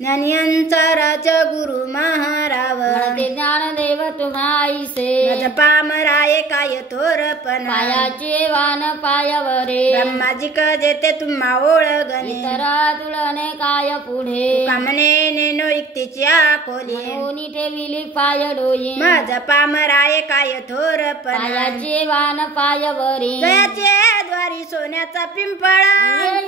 ज्ञानियांचा राजा गुरु महाराव म्हणते ज्ञानदेव तुम्हाईसे माझ पामराये काय थोरपणा पायाचे वान पायावरे ब्रह्माजी जेते तुम्हा ओळगणे इतरा तुळणे काय पुढे कामने नेनो इक्तीची आखोली म्हणून ठेविली पाय डोई माझ पामराये काय थोरपणा पायाचे वान पायावरे जयाचे द्वारी सोन्याचा पिंपळा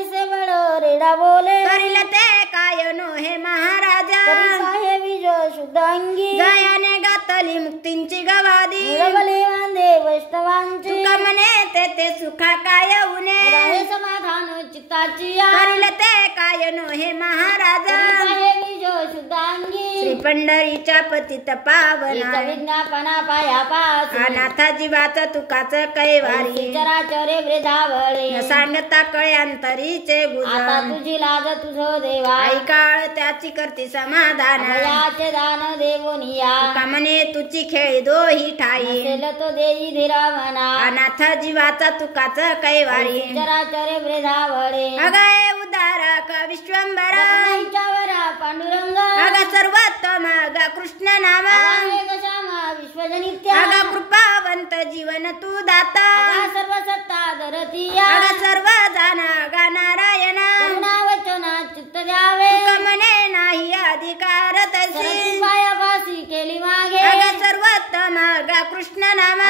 से बळो रेडा बोले करील ते काय नो हे महाराजा आहे विजय शुद्धांगी जयाने गातली मुक्तींची गवादी मिळवले वांदे वैष्णवांची तुका म्हणे ते सुखा काय उने राहे समाधान चित्ताची करील ते काय नो हे महाराजा आहे विजय शुद्धांगी श्री पंढरीच्या पतित पावना विज्ञापना पाया पास अनाथा जीवाचा तुकाच कैवारी चराचरे वृद्धावळे न सांगता कळे अंतरीचे आता गुजर तुझी लाज तुझो देवा आई काळ त्याची करते समाधान याचे दान देवोनिया कामने तुझी खेळी दोही ठाई नसेल तो देई धीरा म्हणा अनाथ जीवाचा तुकाच कैवारी चराचरे वृद्धावळे अगय उदारक विश्वंभरा रत्नाईच्यावरा पांडुरंग अग सर्वोत्तम अग कृष्ण नाम श्यामा विश्वजनित्य अग कृपावंत जीवन तू दाता सर्व सत्ता धरतीया अग सर्व जाण ग नारायण करुणा वचना चित्त द्यावे कमने नाही अधिकार तशी पायापासी केली मागे अग सर्वोत्तम अग कृष्ण नाम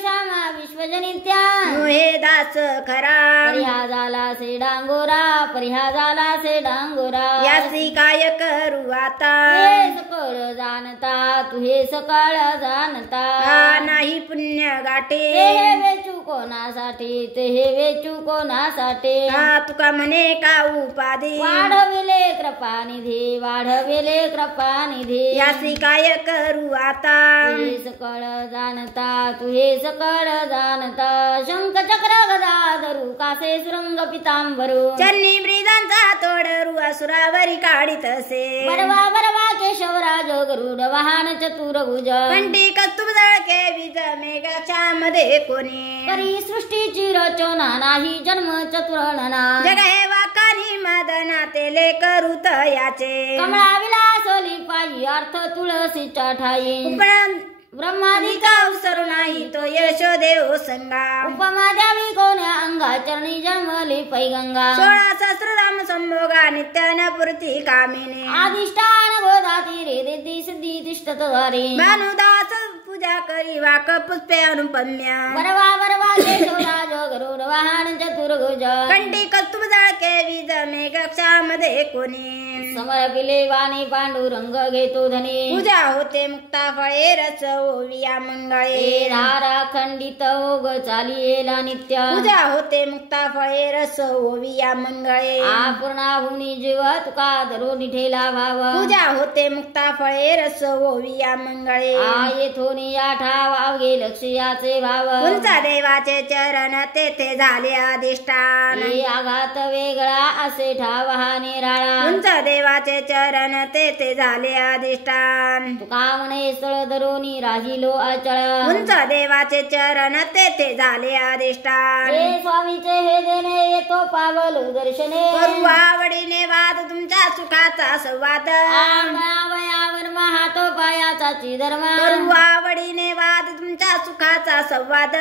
श्यामा विश्वजनित्या मोहे दास खरा परिहा झाला से डांगोरा परिहा झाला से डांगोरा यासी काय करू आता हे सकळ जाणता तू हे सकळ जाणता हा नाही पुण्य गाठे हे वेचू कोणासाठी ते हे वेचू कोणासाठी हा तुका म्हणे का उपाधी वाढविले कृपानिधी वाढविले कृपानिधी यासी काय करू आता तू हे सकळ जाणता तू हे सकळ जाणता शंख चक्र गदा धरू कासे सुरंग पितांबरू चन्नी ब्रिदांचा तोडरू असुरावरी काढीत असे बरवा बरवा केशवराज गरुड वाहन चतुर्भुज कंठी कस्तुभ जळके विज मेघाच्यामध्ये कोणी करी सृष्टीची रचना नाही जन्म चतुरणना जग हे वाकानी मदना तेले करू याचे कमळा विलासली पायी अर्थ तुळशीच्या ठाई उपण ब्रह्मादिका अवसर नाही तो यशोदेव संगा उपमा द्यावी कोण्या अंगा चरणी जन्मली पैगंगा 16 सहस्रनाम संभोगा नित्यानपूर्ती कामिनी अधिष्ठान गोदाती रे दिद्दी सिद्धी तिष्ठत हरी भानुदास पूजा करी वाक पुष्पे अनुपम्य वरवा वरवा केशवराज गरुड वाहन चतुर्भुज कंठी कस्तुभ जळके विज मेघाच्यामध्ये कोणी समर पिले वाणी पांडुरंग घेतो धनी पूजा होते मुक्ता फळे रस ओविया मंगळे धारा खंडित ओग चालियेला नित्य पूजा होते मुक्ता फळे रस ओविया मंगळे आपूर्णाहुनी जीव तुका धरून ठेला भाव पूजा होते मुक्ता फळे रस ओविया मंगळे येथून या ठावा गे लक्ष याचे भाव उंचा देवाचे चरण तेथे झाले अधिष्ठान आघात वेगळा असे ठाव हा निराळा उंच देवाचे चरण तेथे झाले अधिष्ठान तुका म्हणे स्थळ धरोनी राहिलो अचळ उंच देवाचे चरण तेथे झाले अधिष्ठान हे स्वामीचे हे देणे येतो पावलो दर्शने करू आवडीने वाद तुमच्या सुखाचा संवाद वयावर महातो पायाचा धर्म करू आवडीने वाद तुमच्या सुखाचा संवाद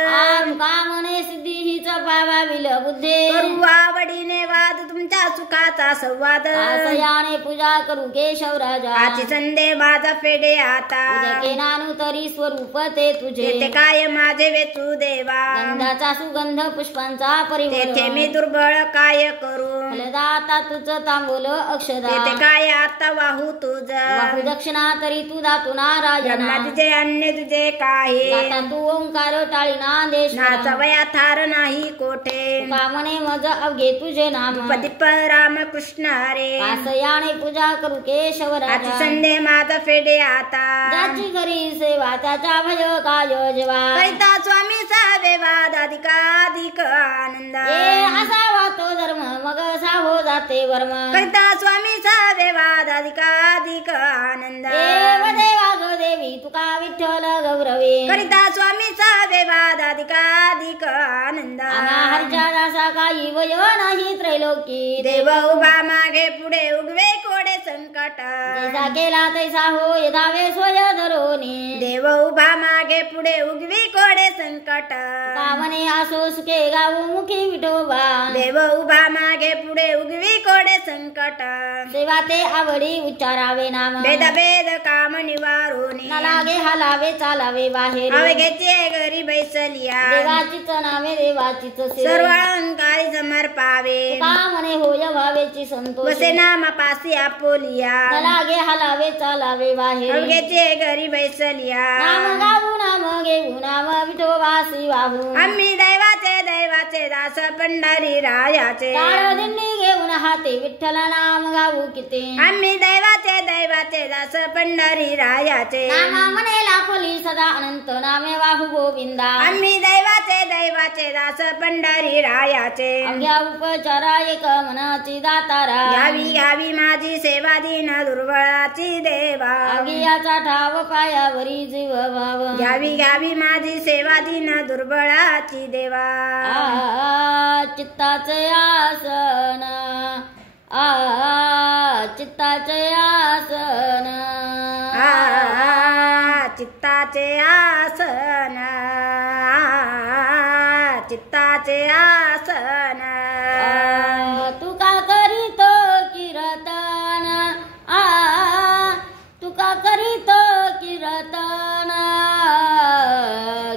कामने सिद्धी हीच पावा विल बुद्धे करू आवडीने वाद तुमच्या सुखाचा संवाद आसयाने पूजा करू केशवराजा आची संदे माझा फेडे आता उदके नानु तरी स्वरूप ते तुझे तेथे काय माझे वेचू देवा गंधाचा सुगंध पुष्पांचा परिमळ तेथे मी दुर्बळ काय करू फलदाता तुझ तांबूल अक्षदा तेथे काय आता वाहू तुझ वाहू दक्षिणा तरी तू दातू नारायणा ब्रह्माचे अन्य तुझे काही गाता तू ओंकार टाळीना देश नाचवया थार नाही कोठे कामने मज अवघे तुझे नाम पती रामकृष्ण हरे आसयाने पूजा करू केशवराजा आची संदे माझा फेडे आता ज्याची घरी सेवा त्याचा भय काय जेवा करिता स्वामी सावे वाद अधिकाधिक आनंद असावा तो धर्म मग असा हो जाते वर्म करिता स्वामी सावे वाद अधिकाधिक आनंद देवा ग देवी तुका विठ्ठल गौरवे करिता स्वामी सावे वाद अधिकाधिक आनंद हरिचा दासा काही वय नाही त्रैलोकी देव उभा मागे पुढे उगवे कोडे संकट जैसा केला तैसा होय धावे सोय धरोनी देव उभा मागे पुढे उगवी कोडे संकट तुका म्हणे असो सुखे गाऊ मुखी विठोबा देव उभा मागे पुढे उगवी कोडे संकट सेवा ते आवडी उच्चारावे नाम भेद भेद काम निवारोनी न लागे हलावे चालावे बाहेर अवघेचे घरी बैसलिया देवाचीच नावे देवाचीच सर्व अलंकारी समर्पावे तुका म्हणे होय भावेची संतोष वसे नाम पासी आपोलिया न लागे हलावे चालावे बाहेर अवघेचे घरी बैसलिया नाम गाऊ नाम घेऊ नाम विठोबासी वाहू आम्ही दैवाचे दास पंढरी रायाचे टाळ दिंडी घेऊन हाते विठ्ठल नाम गाऊ किती आम्ही दैवाचे दास पंढरी रायाचे नामा म्हणे लाखोली सदा अनंत नामे वाहू गोविंदा आम्ही दैवाचे दास पंढरी रायाचे अघ्या उपचारा एक मनाची दातारा घ्यावी माझी सेवा दीन दुर्बळाची देवा अगियाचा ठाव पायावरी जीव भाव घ्यावी माझी सेवा दीन दुर्बळाची देवा चित्ताचे आसन चित्ताचे आसन चित्ताचे आसन चित्ताचे आसन तुका करीतो कीर्तन तुका करीतो कीर्तन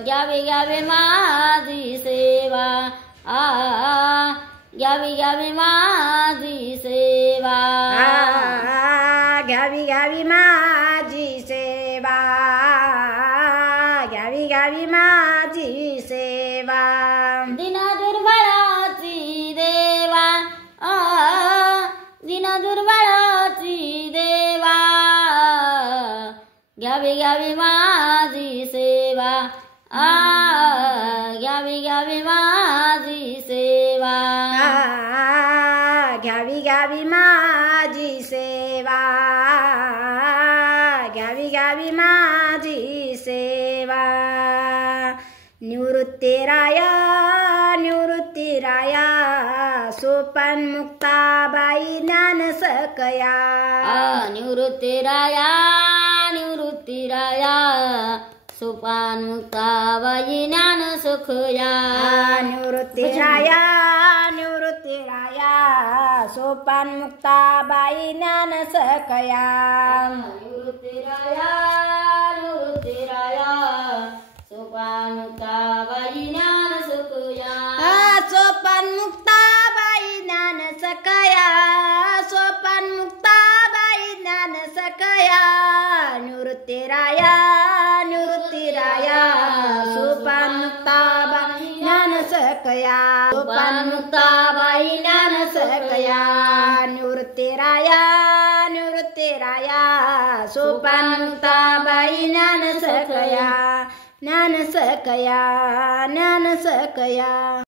घ्यावी माझी सेवा घ्यावी माझी सेवा घ्यावी माझी सेवा घ्यावी माझी सेवा दिन दुर्बळाची देवा दिन दुर्बळाची देवा घ्यावी माझी सेवा घ्यावी माझी सेवा घ्यावी माझी सेवा घ्यावी माझी सेवा निवृत्ती राया सोपान मुक्ताबाई ज्ञान सकया निवृत्ती राया सोपान मुक्ताबाई ज्ञान सुखया निवृत्ती राया सोपान मुक्ताबाई ज्ञान सकया निवृत्ती राया सोपान मुक्ताबाई ज्ञान सुखया सोपान मुक्ताबाई ज्ञान सकया सोपान मुक्ताबाई ज्ञान सकया निवृत्ती राया सोपान मुक्ताबाई ज्ञान सकया सोपान मुक्ताबाई ज्ञान सकया निवृत्ती राया सोपान मुक्ताबाई ज्ञान सकया ज्ञान सकया